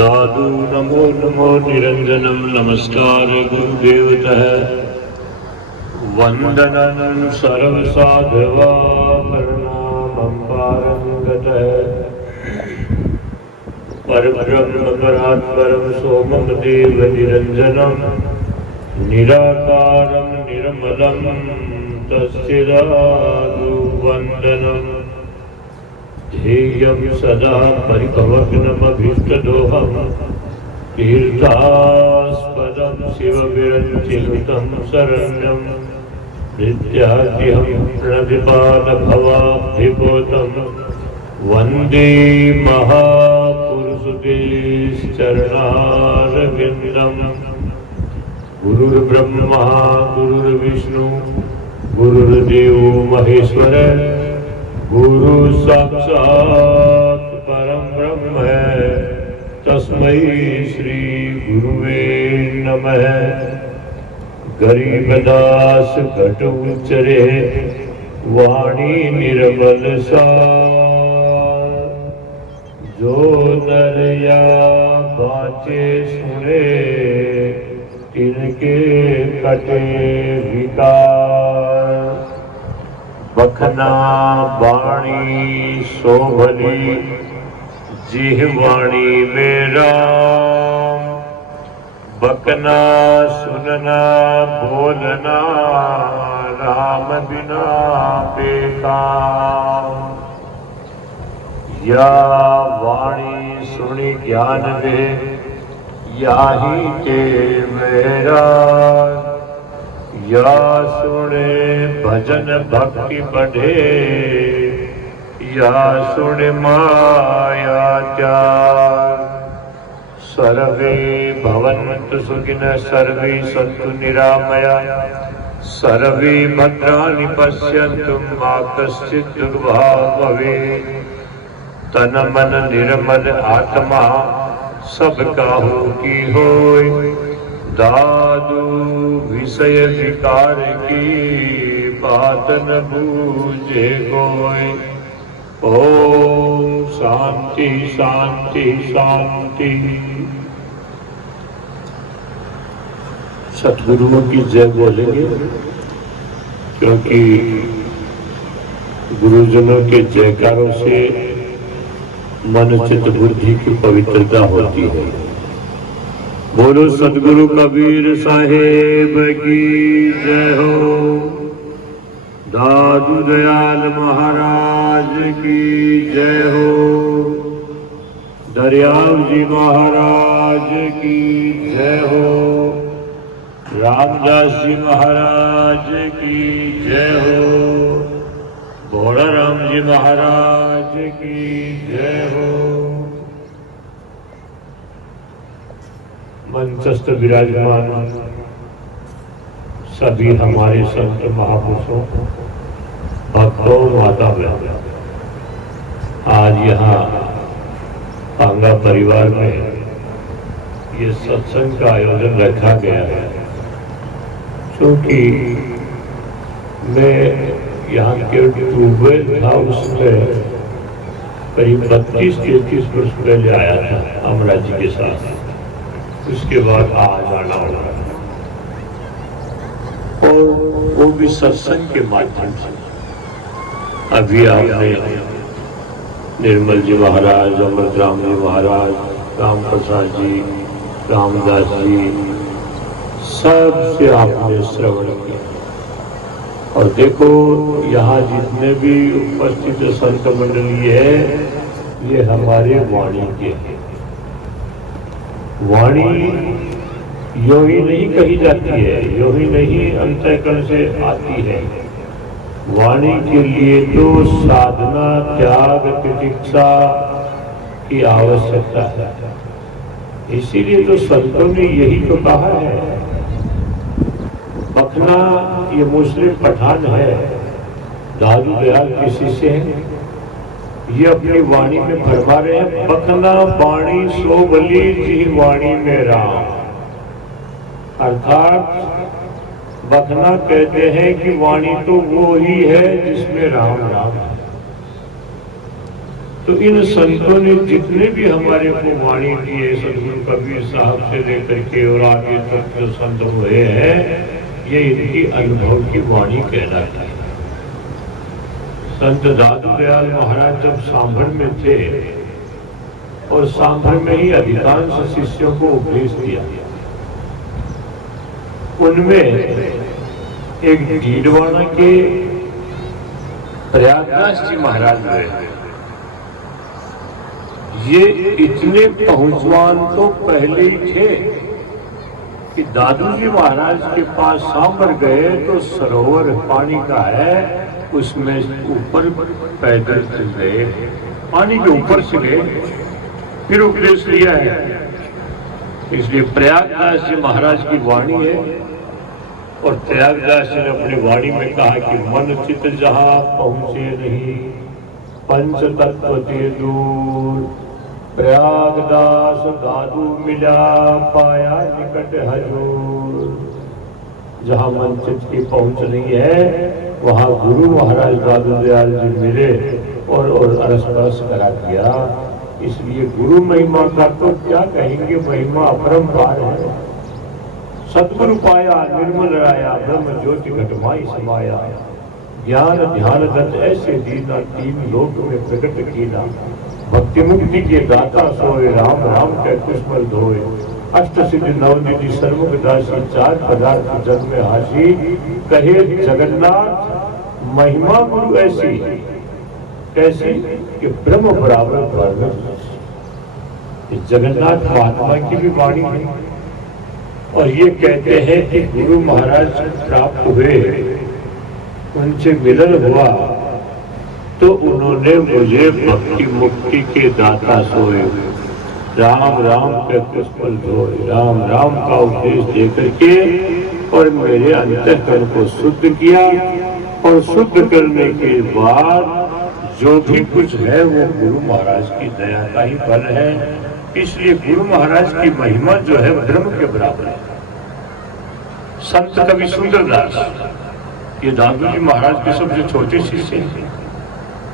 दादू नमो नमो निरंजनम नमस्कार गुरुदेवतः वंदनं सर्वसाधवा प्रणामं पारंगतः परब्रह्म परात्परं सोमं देव निरंजनं निराकारं निर्मलं तस्य दादु वंदनम् ध्येयं सदा परिभवग्नमभीष्टदोहं तीर्थास्पदं शिवविरञ्चिनुतं शरण्यं नित्याद्यं प्रणतिपादभवाब्धिपोतं वन्दे महापुरुषते चरणारविन्दम् गुरुर्ब्रह्मा गुरुर्विष्णु गुरुर्देवो महेश्वर गुरु साक्षात् परम ब्रह्म है तस्मै श्री गुरुवे नमः। गरीबदास घट उच्चरे वाणी निर्मल सार जो नरया बाचे सुने तिनके कटे विकार बखना वाणी शोभली जिह्वाणी मेरा बकना सुनना बोलना राम बिना बेकार। या वाणी सुनी ज्ञान दे या ही के मेरा या सुने भजन भक्ति बढ़े या सुने माया त्याग। सर्वे भवन्तु सुखिनः सर्वे सन्तु निरामया सर्वे भद्राणि पश्यन्तु मा कश्चित् दुर्भाग् भवेत्। तन मन निर्मल आत्मा सब काहू की होय दादू विषय विकार की बात न बूझे कोई। ओम शांति शांति शांति। सतगुरुओं की जय बोलेंगे क्योंकि गुरुजनों के जयकारों से मन चित्त बुद्धि की पवित्रता होती है। बोलो सतगुरु कबीर साहेब की जय हो। दादू दयाल महाराज की जय हो। दरियाव जी महाराज की जय हो। रामदास जी महाराज की जय हो। भोला राम जी महाराज की जय हो। मंचस्थ विराजमान सभी हमारे संत महापुरुषों भक्तों माता बहनों, आज यहाँ पांगा परिवार में ये सत्संग का आयोजन रखा गया है। क्योंकि मैं यहाँ के ट्यूबवेल था उसमें करीब 32-33 वर्ष पहले आया था अमरा जी के साथ। उसके बाद आज आना होगा और वो भी सत्संग के माध्यम से। अभी आपने निर्मल जी महाराज, अमृत राम जी महाराज, राम प्रसाद जी, रामदास जी, सबसे आपने श्रवण किया। और देखो यहाँ जितने भी उपस्थित संत मंडली है ये हमारे वाणी के हैं। वाणी यो ही नहीं कही जाती है, यो ही नहीं अंतःकरण से आती है। वाणी के लिए तो साधना त्याग प्रतीक्षा की आवश्यकता है। इसीलिए तो संतों ने यही तो कहा है। बखना ये मुस्लिम पठान है, दादू दयाल के शिष्य हैं। ये अपनी वाणी में फरमा रहे हैं, बखना वाणी शोभली जी वाणी में राम। अर्थात बखना कहते हैं कि वाणी तो वो ही है जिसमें राम राम है। तो इन संतों ने जितने भी हमारे को वाणी दी है, सदगुरु कबीर साहब से लेकर के और आगे तक जो संत हुए हैं, ये इनकी अनुभव की वाणी कहलाती है। संत दादू दयाल महाराज जब सांभर में थे और सांभर में ही अधिकांश शिष्यों को उपदेश दिया, उनमें एक डीडवाना के प्रयागराज जी महाराज हुए। ये इतने पहुंचवान तो पहले ही थे कि दादू जी महाराज के पास सांभर गए तो सरोवर पानी का है, उसमें ऊपर पैदल चल गए, पानी के ऊपर से गए, फिर उपदेश लिया है। इसलिए प्रयागराज जी महाराज की वाणी है। और प्रयागराज जी ने अपनी वाणी में कहा कि मन चित जहां पहुंचे नहीं, पंच तत्व ते दूर, प्रयागदास दादू मिला पाया निकट हजूर। जहां मन चित की पहुंच नहीं है, वहां गुरु महाराज दादू दयाल जी मिले और अरस करा दिया। इसलिए गुरु महिमा का तो क्या कहेंगे, महिमा अपरंपार है। सतगुरु पाया निर्मल राया, ब्रह्म ज्योति घटमाई समाया, ज्ञान ध्यान दत्त ऐसे दीना, तीन लोक में प्रकट कीना। भक्ति मुक्ति के दाता सोए, राम राम के कुशमल धोए। अष्ट सिद्धि नवनिधि सर्वमुख दासी, चार पदार्थ जन्म में हासी। कहे जगन्नाथ महिमा गुरु ऐसी, कैसी कि ब्रह्म बराबर वर्ण। जगन्नाथ महात्मा की भी वाणी है। और ये कहते हैं कि गुरु महाराज प्राप्त हुए, उनसे मिलन हुआ तो उन्होंने मुझे भक्ति मुक्ति के दाता सोए, राम राम के पुष्पल धोए, राम राम का उपदेश देकर के और मेरे अंतःकरण को शुद्ध किया। और शुद्ध करने के बाद जो भी कुछ है वो गुरु महाराज की दया का ही फल है। इसलिए गुरु महाराज की महिमा जो है ब्रह्म के बराबर है। संत कवि सुंदरदास, ये दादू जी महाराज के सबसे छोटे शिष्य हैं,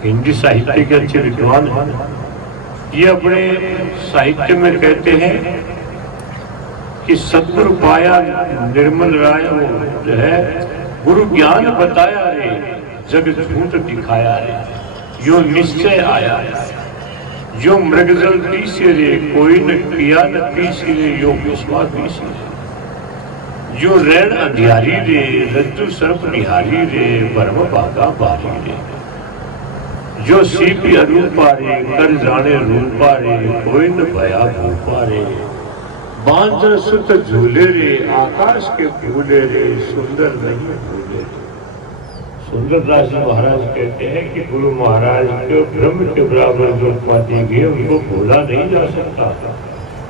हिंदी साहित्य के अच्छे विद्वान हैं। ये अपने साहित्य में कहते हैं कि सतगुरु पाया निर्मल राय, जो है गुरु ज्ञान बताया रे, जग झूठ दिखाया रे, यो निश्चय आया, जो मृगजल पीसे रे, कोई न पिया न पीसी रे, यो विश्वा पीसी रे, जो रैन अंधियारी रे, रज्जु सर्प निहारी रे, परम भागा बारी रे, जो सीपी अरूपा रे, कर जाने रूपा रे, कोई न भया भूपा रे, बांझ सुत झूले रे, आकाश के फूले रे, सुंदर नहीं भूले। सुंदरदास जी महाराज कहते हैं कि गुरु महाराज के ब्रह्म के बराबर जो उपाधि गए उनको भूला नहीं जा सकता,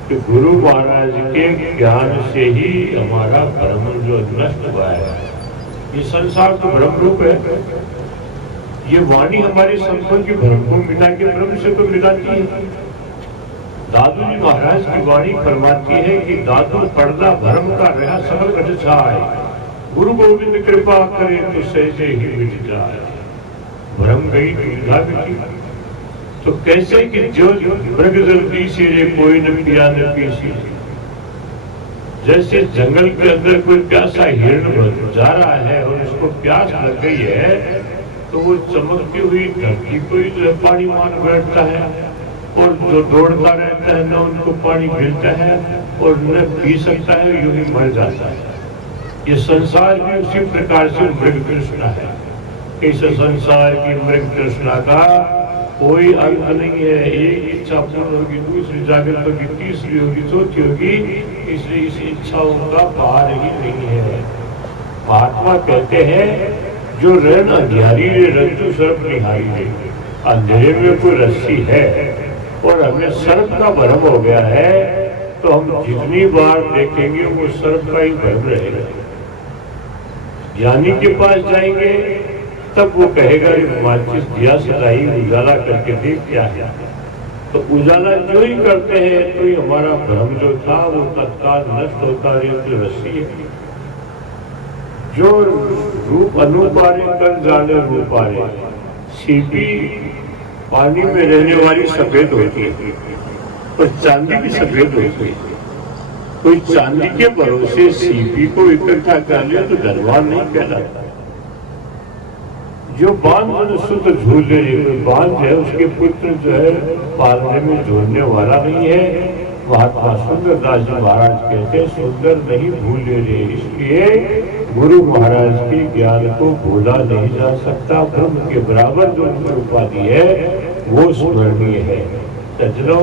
कि गुरु महाराज के ज्ञान से ही हमारा भ्रम जो नष्ट हुआ है। ये संसार तो ब्रह्म रूप है। ये वाणी हमारे संतों की भ्रम को मिटा के ब्रह्म से तो मिटाती है। दादू जी महाराज की वाणी फरमाती है कि दादू पर्दा भ्रम का रहा सकल घट छाए, गुरु गोविंद कृपा करे तो सहजे ही मिट जाए। भ्रम गई दुविधा मिटी। तो कैसे कि जो मृगजल पीसी रे, कोई न पिया न पीसी। जैसे जंगल के अंदर कोई प्यासा हिरण जा रहा है और उसको प्यास लग गई है, तो वो चमकती हुई धरती को ही पानी मान बैठता है, और जो दौड़ता रहता है न उनको पानी मिलता है और न पी सकता है, यूं ही मर जाता है। ये संसार भी उसी प्रकार से मृग तृष्णा है। इस संसार की मृग तृष्णा का कोई अंत नहीं है। एक इच्छा पूर्ण होगी, दूसरी जागृत होगी, तीसरी होगी, चौथी होगी। इसलिए इस इच्छाओं का पार ही नहीं है। महात्मा कहते हैं जो रैन अंधियारी रे, रज्जु सर्प निहारी रे। अंधेरे में कोई रस्सी है और हमें सर्प का भ्रम हो गया है, तो हम जितनी बार देखेंगे वो सर्प का ही भ्रम रहेगा। ज्ञानी के पास जाएंगे तब वो कहेगा माचिस दिया सलाई, उजाला करके देख क्या है। तो उजाला जो ही करते हैं तो ही हमारा भ्रम जो था वो तत्काल नष्ट होता है। तो रस्सी है जो रूप अनुपारे कर जाने रूपारे, सीपी पानी में रहने वाली सफेद होती है और चांदी भी सफेद होती है। कोई चांदी के भरोसे सीपी को इकट्ठा कर लिया तो धनवान नहीं कहलाता। जो बांध में शुद्ध झूल ले कोई बांध है, उसके पुत्र जो है पालने में झूलने वाला नहीं है। महात्मा सुंदरदास जी महाराज कहते हैं सुंदर नहीं भूले रे, इसलिए गुरु महाराज के ज्ञान को भूला नहीं जा सकता। ब्रह्म के बराबर जो उनकी उपाधि है वो स्मरणीय है। सज्जनों,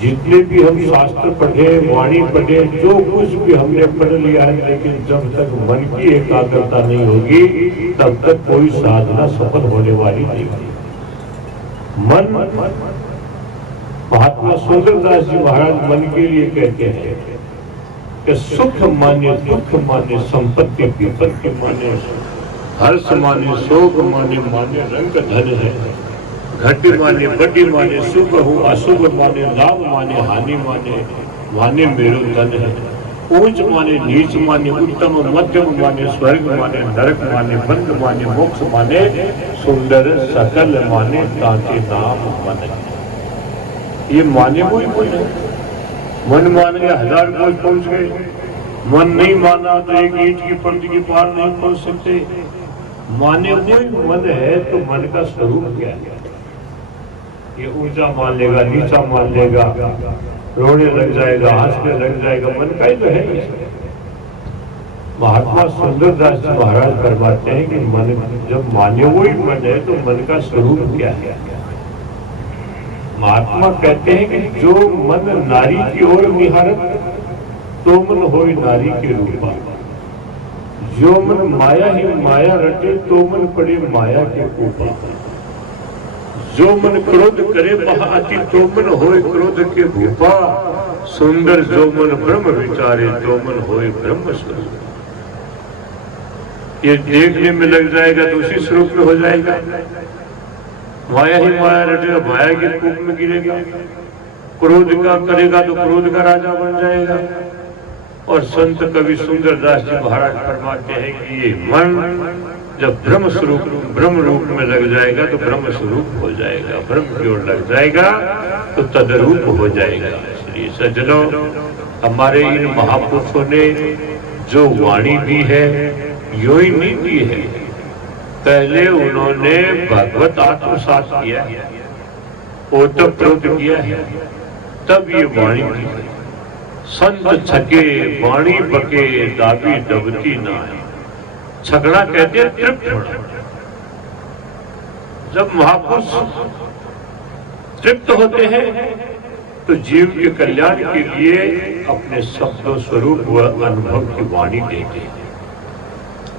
जितने भी हम शास्त्र पढ़े, वाणी पढ़े, जो कुछ भी हमने पढ़ लिया है, लेकिन जब तक मन की एकाग्रता नहीं होगी तब तक कोई साधना सफल होने वाली नहीं। मन, महात्मा सुंदरदास जी महाराज मन के लिए कहते हैं कि सुख माने दुख माने संपत्ति विपत्ति माने हर्ष माने शोक माने माने रंग धन है। घटी माने बड़ी माने शुभ हो अशुभ माने लाभ माने हानि माने मेरो तन है। ऊंच माने नीच माने उत्तम मध्यम माने स्वर्ग माने नरक माने बंद माने मोक्ष माने सुंदर सकल माने ताते नाम मन। ये माने वही मन है। मन मान गया 1000 कोस पहुंच गए, मन नहीं माना तो एक ईंट की पंक्ति के पार नहीं पहुंच सकते। माने वही मन है तो मन का स्वरूप क्या है? ये ऊंचा मान लेगा, नीचा मान लेगा, रोने लग जाएगा, हंसने लग जाएगा, मन का ही तो है। महात्मा सुंदरदास जी महाराज फरमाते हैं कि मन जब माने वही मन है तो मन का स्वरूप क्या है? महात्मा कहते हैं कि जो मन नारी की ओर निहारत तो मन होई नारी के रूपा। जो मन माया ही माया रटे तो मन पड़े माया के ऊपा। जो मन क्रोध करे बहाती तो मन होए क्रोध के भूपा। सुंदर जो मन ब्रह्म विचारे तो मन होए ब्रह्म स्वरूप। ये देखने में लग जाएगा तो उसी स्वरूप में हो जाएगा। माया ही माया रटेगा, माया के कूप में गिरेगा। क्रोध का करेगा तो क्रोध का राजा बन जाएगा। और संत कवि सुंदरदास जी महाराज फरमाते हैं कि ये मन जब ब्रह्म रूप में लग जाएगा तो ब्रह्म स्वरूप हो जाएगा। ब्रह्म की ओर लग जाएगा तो तदरूप हो जाएगा। इसलिए सज्जनों, हमारे इन महापुरुषों ने जो वाणी दी है यो ही नहीं दी है। पहले उन्होंने भगवत आत्मसात किया, ओतप्रोत किया है, तब ये वाणी दी है। संत छके वाणी बके दाबी दबती ना है। छकड़ा कहते हैं तृप्त होना। जब महापुरुष तृप्त होते हैं तो जीव के कल्याण के लिए अपने शब्दों स्वरूप व अनुभव की वाणी देते हैं।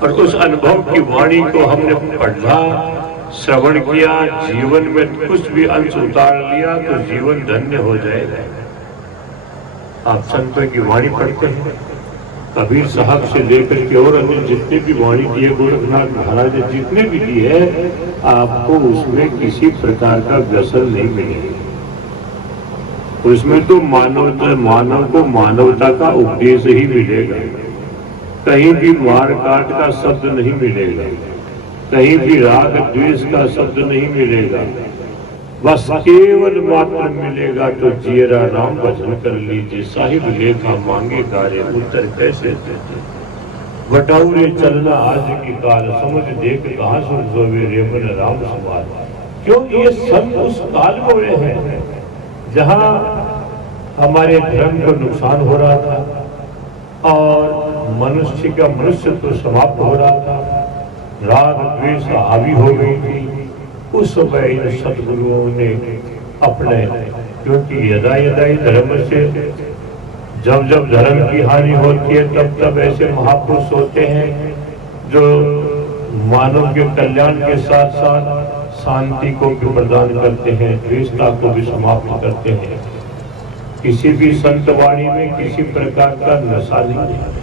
और उस अनुभव की वाणी को हमने पढ़ा, श्रवण किया, जीवन में कुछ भी अंश उतार लिया तो जीवन धन्य हो जाएगा। आप संतों की वाणी पढ़ते हैं, कबीर साहब से लेकर के और अन्य जितने भी वाणी दिए, गोरखनाथ महाराज ने जितने भी दिए है, आपको उसमें किसी प्रकार का व्यसन नहीं मिलेगा। उसमें तो मानव को मानवता का उपदेश ही मिलेगा। कहीं भी मार काट का शब्द नहीं मिलेगा, कहीं भी राग द्वेष का शब्द नहीं मिलेगा। बस केवल मात्र मिलेगा तो जियरा राम भजन कर लीजिए। साहिब लेखा मांगे गारे उत्तर कैसे देते। बटाऊरे चलना आज की काल, समझ देख कहाँ सुन सोवे रेमन राम समाज। क्यों ये सब उस काल में हुए हैं जहाँ हमारे धर्म को नुकसान हो रहा था और मनुष्य का मनुष्यत्व तो समाप्त हो रहा था, राग द्वेष हावी हो गई थी। उस समय इन सदगुरुओं ने अपने, क्योंकि यदा यदा धर्म से जब जब धर्म की हानि होती है तब तब ऐसे महापुरुष होते हैं जो मानव के कल्याण के साथ साथ शांति को भी प्रदान करते हैं, द्वेषता को भी समाप्त करते हैं। किसी भी संत वाणी में किसी प्रकार का नशा नहीं है।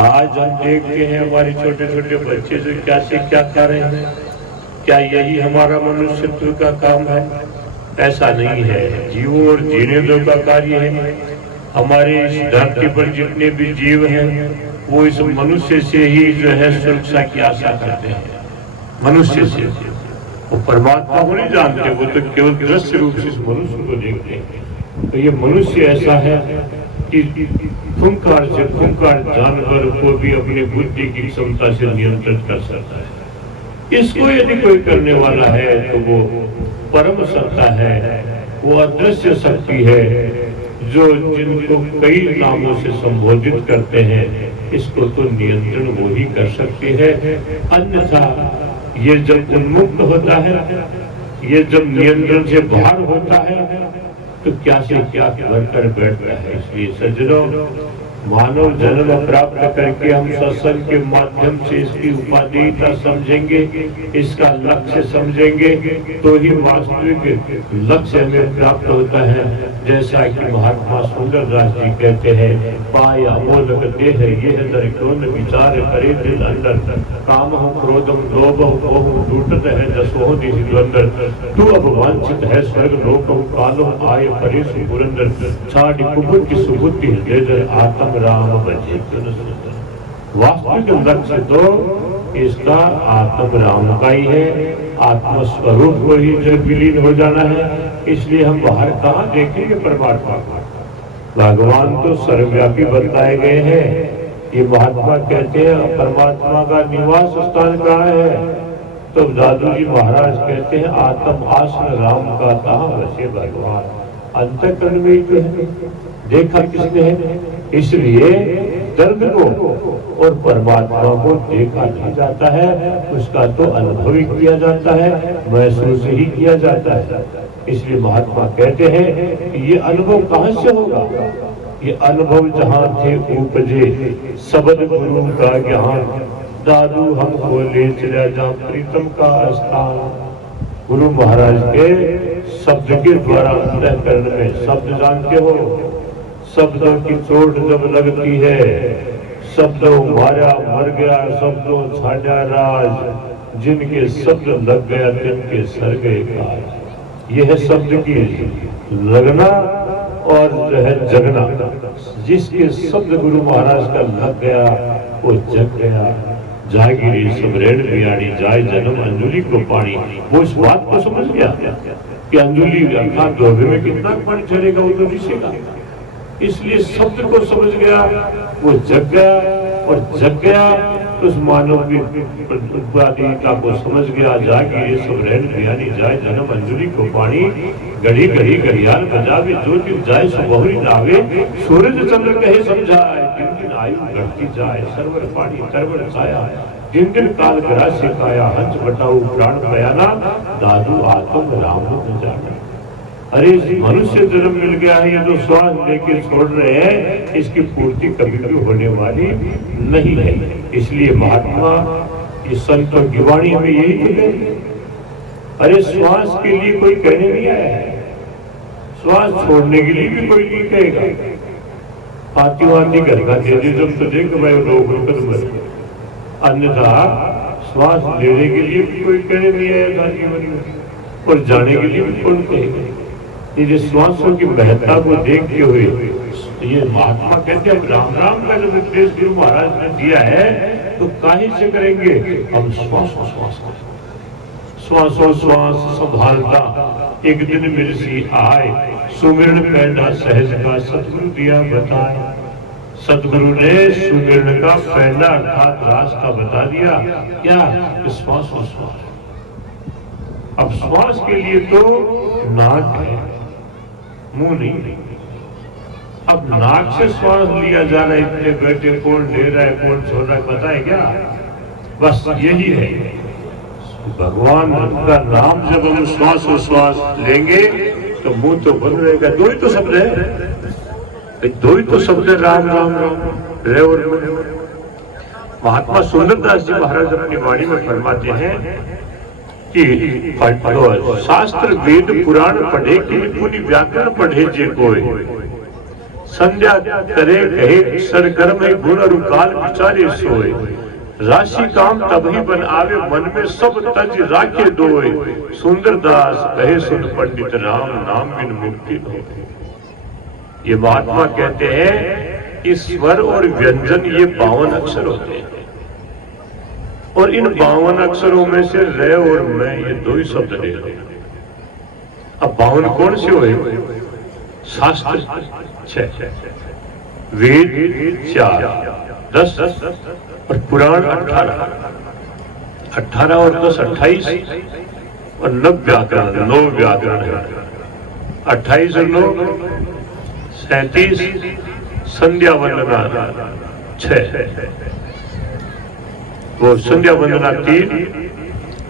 आज हम देखते हैं हमारे छोटे छोटे बच्चे जो क्या से क्या कर रहे हैं। क्या यही हमारा मनुष्यत्व का काम है? ऐसा नहीं है। जीवों और जीने दो का कार्य है। हमारे इस धरती पर जितने भी जीव हैं वो इस मनुष्य से ही जो है सुरक्षा की आशा करते हैं, मनुष्य से। वो परमात्मा को नहीं जानते, वो तो केवल दृश्य रूप से इस मनुष्य को देखते हैं। तो ये मनुष्य ऐसा है कि खूंखार से खूंखार जानवर को भी अपनी बुद्धि की क्षमता से नियंत्रित कर सकता है। इसको यदि कोई करने वाला है तो वो परम सत्ता है, वो अदृश्य शक्ति है, जो जिनको कई नामों से संबोधित करते हैं, इसको तो नियंत्रण वो ही कर सकती है। अन्यथा ये जब उन्मुक्त होता है, ये जब नियंत्रण से बाहर होता है, तो क्या से क्या कर बैठता है। इसलिए सज्जनों, मानव जन्म प्राप्त करके हम सत्संग के माध्यम से इसकी उपादेयता समझेंगे, इसका लक्ष्य समझेंगे, तो ही वास्तविक लक्ष्य हमें प्राप्त होता है। जैसा कि महात्मा सुंदरदास जी कहते हैं, पाया मोदक देह यह दर क्यों न विचार करे दिल अंदर, काम हो क्रोधम लोभ हो लूटत है दसों दिल अंदर, तू अब वांछित है स्वर्ग लोक कालो आए परे सुपुरंदर, छाड़ी कुबुद्धि की सुबुद्धि हृदय आत्म राम बजे। वास्तविक लक्ष्य तो इसका आत्म राम का ही है, आत्म स्वरूप को ही जो विलीन हो जाना है। इसलिए हम बाहर कहाँ देखेंगे परमात्मा को? भगवान तो सर्वव्यापी बताए गए हैं। ये महात्मा कहते हैं परमात्मा का निवास स्थान कहाँ है? तो दादू जी महाराज कहते हैं आत्म आसन राम का कहाँ वैसे भगवान अंतःकरण में ही तो है, देखा किसने है? इसलिए दर्द को और परमात्मा को देखा नहीं जाता है, उसका तो अनुभव ही किया जाता है, महसूस ही किया जाता है। इसलिए महात्मा कहते हैं कि ये अनुभव कहाँ से होगा? ये अनुभव जहाँ थे उपजे शब्द गुरु का ज्ञान, दादू हमको ले चला जा प्रीतम का स्थान। गुरु महाराज के शब्द के द्वारा अंतःकरण में, शब्द जानते हो, शब्दों की चोट जब लगती है, शब्दों मारा मर गया, शब्दों छाड़ा राज, जिनके शब्द लग गया तिनके सर गए काज। यह है शब्द की लगना और जो है जगना। जिसके शब्द गुरु महाराज का लग गया वो जग गया। जागिरी सबरेण बियाणी जाय जन्म अंजुली को पानी। वो इस बात को समझ गया कि अंजुली अर्थात दोहे में कितना पानी चलेगा वो तो ऋषिका। इसलिए शब्द को समझ गया, वो जग गया, और जग गया तो उस मानव की प्रतिपादिता को समझ गया। जागिरी सबरेण बियाणी जाय जन्म अंजुली को पानी। घड़ी घड़ी घड़ियाल बजावे जो दिन जाए सुबहुरी नावे। सूरज चंद्र कहे समझाए दिन दिन आयु बढ़ती जाए। सरवर पानी तरवर छाया दिन दिन काल ग्रा सिखाया। हंस बटाऊ प्राण बयाना दादू आत्म राम न जाना। अरे मनुष्य जन्म मिल गया है, ये जो श्वास लेके छोड़ रहे हैं, इसकी पूर्ति कभी भी होने वाली नहीं है। इसलिए महात्मा ये संतों की वाणी हमें यही मिले। अरे श्वास के लिए कोई कहने नहीं आया है, श्वास छोड़ने के लिए भी कोई नहीं कहेगा। हाथी वाथी घर का दे दे जब तो देख भाई रोक रोक मर। अन्यथा श्वास लेने के लिए भी कोई कहने नहीं आएगा जीवन में, और जाने के लिए भी कौन कहेगा। ये श्वासों की महत्ता को देखते हुए ये महात्मा कहते हैं राम राम का जब उपदेश गुरु महाराज ने दिया है तो काहे से करेंगे? हम श्वासों श्वास श्वासों श्वास संभालता एक दिन मिल सी आए। सुमिरन पहला सहज का सतगुरु दिया बताए। सतगुरु ने सुमिरन का पहला अर्थात रास्ता बता दिया। क्या? श्वासों श्वास। अब श्वास के लिए तो नाक है, मुंह नहीं। अब नाक से श्वास लिया जा रहा है, इतने बैठे कौन ले रहा है कौन छोड़ रहा है पता है क्या? बस यही है। भगवान का नाम जब हम श्वास और श्वास लेंगे तो मुंह तो बंद रहेगा। दो ही तो शब्द है, दो ही तो शब्द है, राम राम राम रे और। महात्मा सुंदरदास जी महाराज अपनी वाणी में फरमाते हैं कि शास्त्र वेद पुराण पढ़े कि पुनि व्याकरण पढ़े जे कोई। संध्या करे कहे सरगर्म है गुण रुकाल विचारे सोए। राशि काम तभी बन आवे मन में सब तज राखे दोए। सुंदरदास कहे सुन पंडित राम नाम बिन मुक्ति हो। ये महात्मा कहते हैं कि स्वर और व्यंजन ये 52 अक्षर होते हैं। और इन 52 अक्षरों में से रे और मैं ये दो ही शब्द ले रहे हैं। अब 52 कौन से हुए? शास्त्र 6, वेद 4, 10 और पुराण 18 और 10 28 और 9 व्याकरण, 9 व्याकरण है। 28 और 9 37, संध्या वंदना 6, वो संध्या वंदना 3,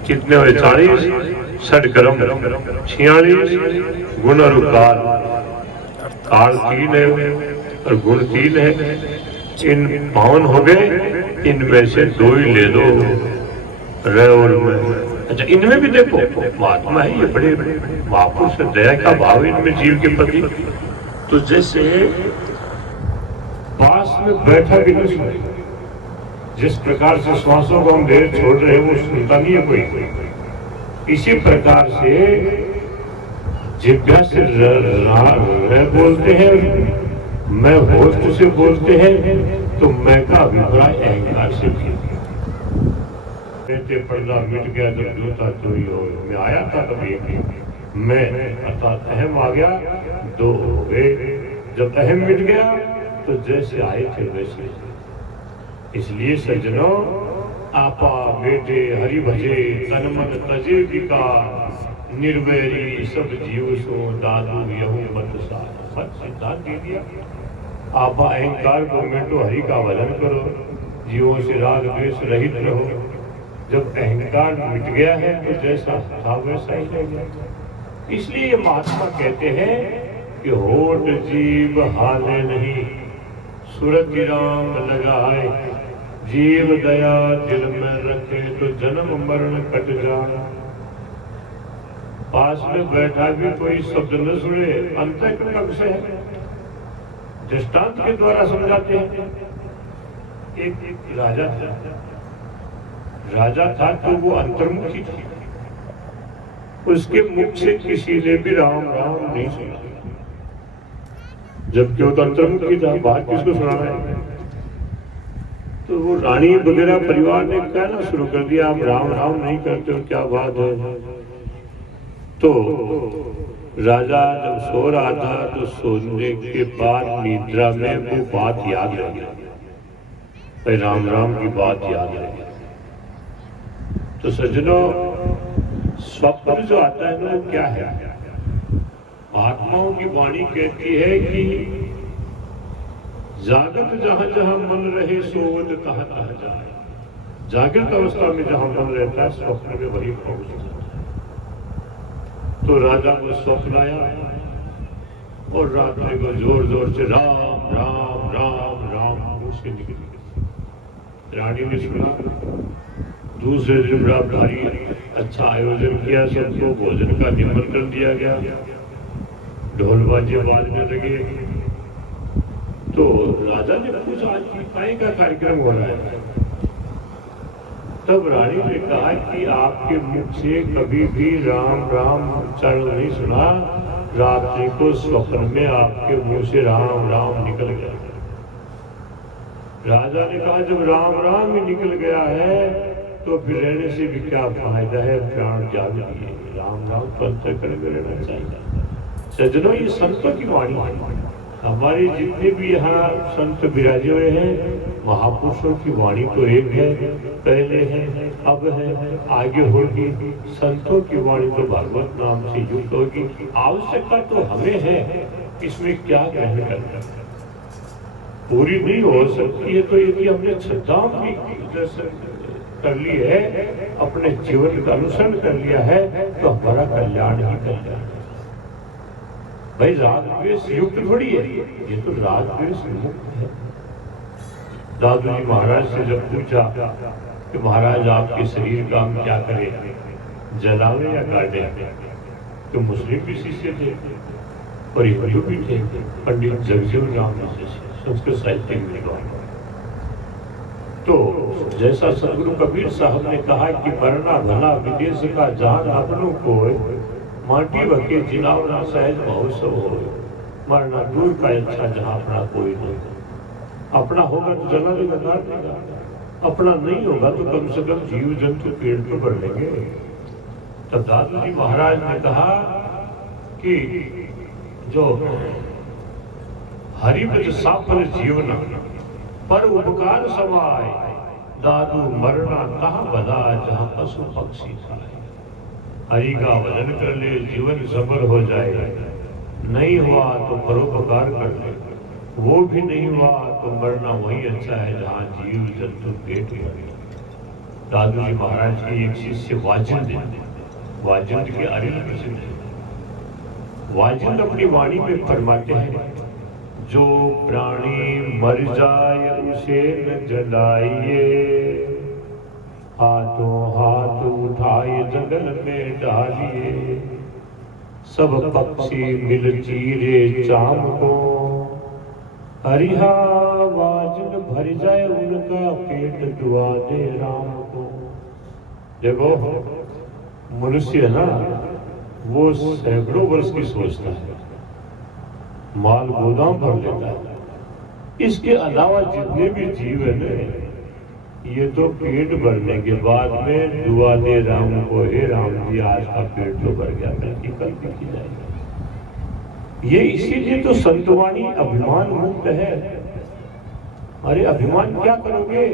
कितने हुए? 40, षडकर्म 46, गुण और काल, काल 3 है और गुण 3 है। इन 52 हो गए, इनमें से 2 ही ले लो, रे और मैं। अच्छा, इनमें भी देखो महात्मा है, ये बड़े महापुरुष, दया का भाव इनमें जीव के प्रति। तो जैसे पास में बैठा भी नहीं सुने, जिस प्रकार से श्वासों को हम देर छोड़ रहे हैं वो सुनता नहीं है कोई, इसी प्रकार से जिज्ञा से रह बोलते हैं, मैं होस्ट से बोलते हैं, तो मैं का अभिप्राय अहंकार से भी। पर्दा मिट गया जब जो था तो ही हो, मैं आया था कभी मैं अर्थात अहम आ गया, 2 हो गए। जब अहम मिट गया तो जैसे आए थे वैसे। इसलिए सज्जनों, आपा बेटे हरि भजे, तन मन तजे विकार, निर्वैरी सब जीव सो दादू यहू मत सार। मत सिद्धांत दे दिया, आपा अहंकार को मिटो, हरि का भजन करो, जीवों से राग द्वेष रहित रहो। जब अहंकार मिट गया है तो जैसा था वैसा ही रह गया। इसलिए ये महात्मा कहते हैं कि होठ जीव हाले नहीं, सुरति राम लगाए, जीव दया दिल में रखे तो जन्म मरण कट जाए। पास में बैठा भी कोई शब्द न सुने, अंतःकरण से है, दृष्टांत के द्वारा समझाते हैं। एक राजा था तो वो अंतर्मुखी था, उसके मुख से किसी ने भी राम राम नहीं सुना, जबकि वो तो अंतर्मुखी था, बात किसको सुनाना है। तो वो रानी वगैरह परिवार ने कहना शुरू कर दिया, आप राम राम नहीं करते हो, क्या बात है। तो राजा जब सो रहा था तो सोने के बाद निद्रा में वो बात याद रह गई, राम राम की बात याद रह गई। तो सज्जनों, स्वप्न जो आता है ना वो क्या है? महात्माओं की वाणी कहती है कि जागृत जहां जहां मन रहे सोवत तहां तहां जाए। जागृत अवस्था में जहां मन रहता है स्वप्न में वही पहुंच जाता है। तो राजा को स्वप्न आया और रात्रि को जोर जोर से राम राम राम राम उसके निकल गए। रानी ने सुना, दूसरे दिन बड़ा भारी अच्छा आयोजन किया, सबको भोजन का निमंत्रण दिया गया, ढोल बाजे बाजने लगे। तो राजा ने पूछा, आज काय का कार्यक्रम हो रहा है? तब रानी ने कहा कि आपके मुख से कभी भी राम राम उच्चारण नहीं सुना, रात्रि को स्वप्न में आपके मुंह से राम राम निकल गया। राजा ने कहा, जब राम राम ही निकल गया है तो फिर रहने से भी क्या फायदा है, प्राण जाग दिए, राम राम तो अंतःकरण में रहना चाहिए। सज्जनों, ये संतों की वाणी है। हमारे जितने भी यहाँ संत विराजे हुए हैं, महापुरुषों की वाणी तो एक है, पहले है, अब है, आगे होगी। संतों की वाणी तो भागवत नाम से युक्त होगी। आवश्यकता तो हमें है, इसमें क्या ग्रहण करना, पूरी नहीं हो सकती है तो यदि हमने श्रद्धाओं की कर ली है, अपने जीवन का अनुसरण कर लिया है, तो हमारा कल्याण ही कल्याण है। भाई राग द्वेष युक्त थोड़ी है, ये तो राग द्वेष मुक्त है। दादू जी महाराज से जब पूछा कि महाराज आपके शरीर का हम क्या करें, जलावे या काटे, तो मुस्लिम भी शिष्य थे और हिंदू भी थे, पंडित जगजीवन राम जी संस्कृत साहित्य में। तो जैसा सदगुरु कबीर साहब ने कहा कि मरना भला विदेश का जान अपनों को, माटी भके जिलावना सहज महोत्सव हो। मरना दूर का अच्छा जहां अपना कोई नहीं, अपना होगा तो जला देगा, काट देगा। अपना नहीं होगा तो कम से कम जीव जंतु पेड़ तो बढ़ लेंगे। तब दादू जी महाराज ने कहा कि जो हरिपद साफल जीवन पर उपकार समाय, दादू मरना कहाँ बदा जहां पशु पक्षी खाए। हरि का भजन कर ले जीवन सफल हो जाए, नहीं हुआ तो परोपकार कर ले, वो भी नहीं हुआ तो मरना वही अच्छा है जहां जीव जंतु पेट भरे। दादू जी महाराज के एक शिष्य वाजिंद के अरिल प्रसिद्ध है। वाजिंद अपनी वाणी में फरमाते हैं, जो प्राणी मर जाए उसे न जलाइए, हाथों हाथ उठाए जंगल में डालिए, सब पक्षी मिल चीरे चाम को, हरिहा वाजिन भर जाए उनका पेट दुआ दे राम को। देखो मनुष्य है ना, वो सैकड़ों वर्ष की सोचता है, माल गोदाम भर लेता है। इसके अलावा जितने भी जीव है ना, ये तो पेट भरने के बाद में दुआ दे राम को, हे राम जी आज का पेट तो भर गया, कल की जाएगी। ये इसीलिए तो संतवाणी अभिमान मुक्त है। अरे अभिमान क्या करोगे,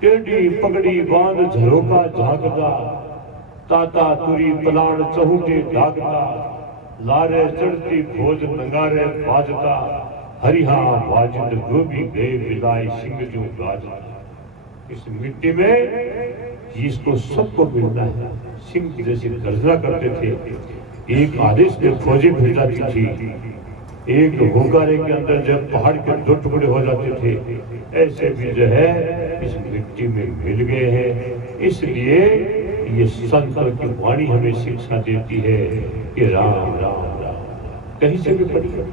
टेढ़ी पगड़ी बांध झरोका झांकदा, ताता तुरी पलाण चहुटे दागता, लारे चढ़ती भोज नंगारे बाजता, हरिहा वाजिंद गोभी गए बिलाई सिंह जो गाजता। इस मिट्टी में जिसको सबको मिलना है, सिंह जैसे गर्जना करते थे। एक आदेश में फौजी भेज जाती थी, एक होकारे के अंदर जब पहाड़ के दो टुकड़े हो जाते थे, ऐसे भी जो है इस मिट्टी में मिल गए हैं। इसलिए ये संतों की वाणी हमें शिक्षा देती है कि राम राम राम कहीं से भी पढ़िए।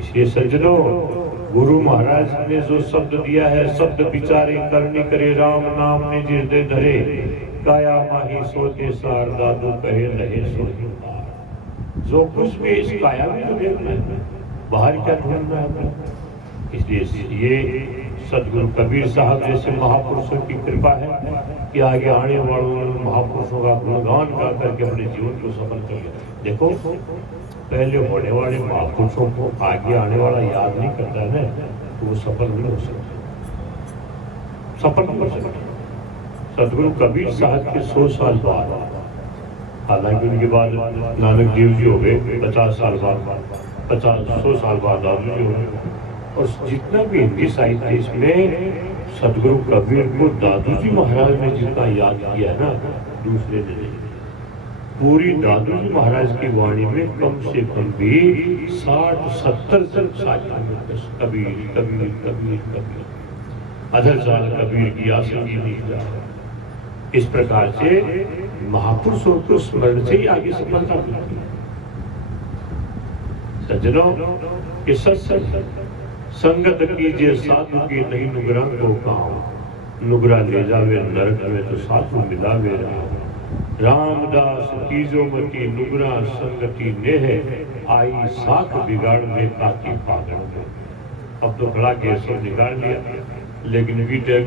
इसलिए सज्जनों, गुरु महाराज ने जो शब्द दिया है, शब्द विचारे करनी करे राम नाम ने जिस दे धरे, काया माही सोते सार दादू कहे रहे सोते पार। जो कुछ भी इस काया में तो देखना है, बाहर क्या ढूंढना है। इसलिए ये सदगुरु कबीर साहब जैसे महापुरुषों की कृपा है कि आगे आने वालों महापुरुषों का गुणगान गा करके अपने जीवन को सफल कर लिया। देखो पहले होने वाले महापुरुषों को आगे आने वाला याद नहीं करता है ना, तो वो सफल नहीं हो सकता, सफल नहीं हो सकता। सदगुरु कबीर साहब के 100 साल बाद, हालांकि उनके बाद नानक देव जी हो गए 50 साल बाद, 100 साल बाद दादू जी हो गए। और जितना भी हिंदी साहित्य इसमें सदगुरु कबीर को दादू जी महाराज ने जितना याद किया है ना, दूसरे ने नहीं। पूरी दादू जी महाराज की वाणी में कम से कम भी 60-70 साहित्य में कबीर कबीर कबीर कबीर, अधर साल कबीर की आसंगी नहीं जा। इस प्रकार से महापुरुषों को स्मरण से ही आगे सफलता मिलती है। सज्जनों, ये सत्संग संगत कीजिए साधु की नहीं नुगरा को काम, नुगरा ले जावे नरक में तो साधु मिलावे राम। रामदास कीजो मती नुगरा संगति ने है, आई साख बिगाड़ में काकी पागल में। अब तो बड़ा केसर निकाल लिया, लेकिन भी टाइम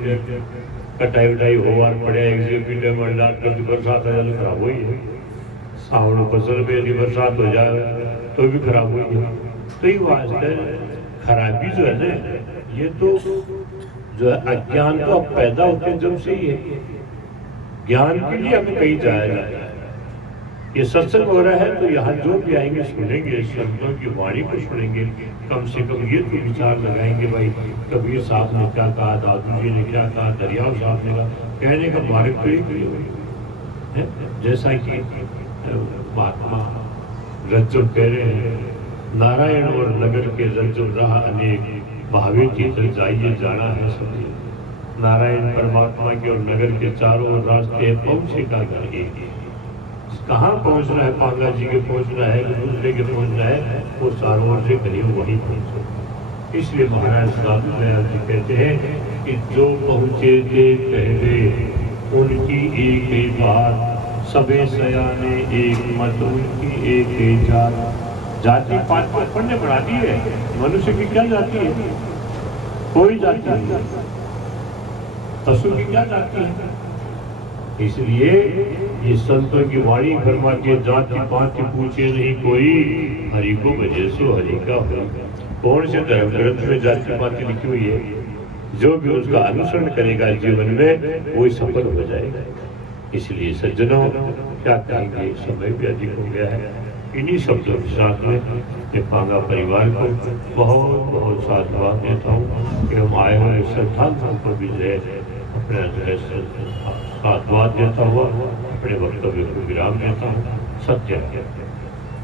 कटाई उठाई होवार पड़े एग्जीक्यूटिव मंडल कभी बरसात आ जाए खराब हुई है, सावन फसल में यदि बरसात हो जाए तो भी खराब हुई है। तो ये वास्ते खराबी जो है ना, ये तो जो है अज्ञान तो अब पैदा होते जब से ही है। ज्ञान के लिए हमें कहीं जाया जाए। ये सत्संग हो रहा है तो यहाँ जो भी आएंगे सुनेंगे, संतों की वाणी को सुनेंगे, कम से कम ये तो विचार लगाएंगे भाई कबीर साहब ने क्या कहा, दादू जी ने क्या कहा, दरियाव साहब ने कहा। कहने का मार्ग तो एक जैसा कि महात्मा रज्जब कह रहे हैं, नारायण और नगर के रज्जब राह अनेक, भावे तीतर जाइए जाना है सभी। नारायण परमात्मा के और नगर के चारों रास्ते पहुंचे का घर एक। कहाँ पहुंचना है, पांगा जी के पहुंचना है, दूसरे के पहुंचना है, वो चारों ओर से करीब वहीं पहुंचे। इसलिए महाराज दादू दयाल जी कहते हैं कि जो पहुंचे थे पहले उनकी एक ही बात, सबे सयाने एक मत उनकी एक ही जात। जाति पात को पढ़ने बढ़ा दी है, मनुष्य की क्या जाति है, कोई जाति नहीं। पशु की क्या जाति है? इसलिए ये संतों की वाणी फरमा के जाति पाति पूछे नहीं कोई, हरि को भजे सो हरि का हो। कौन से धर्म ग्रंथ में जाति पाति लिखी हुई है? जो भी उसका अनुसरण करेगा जीवन में वही सफल हो जाएगा। इसलिए सज्जनों क्या कहेंगे, समय भी अधिक हो गया है। इन्हीं शब्दों के साथ में मैं पांगा परिवार को बहुत बहुत साधुवाद देता हूँ कि हम आए हुए श्रद्धांतों को भी जो है अपना जो है साधुवाद देता हुआ अपने वक्तव्य को विराम देता हूँ। सत्य है।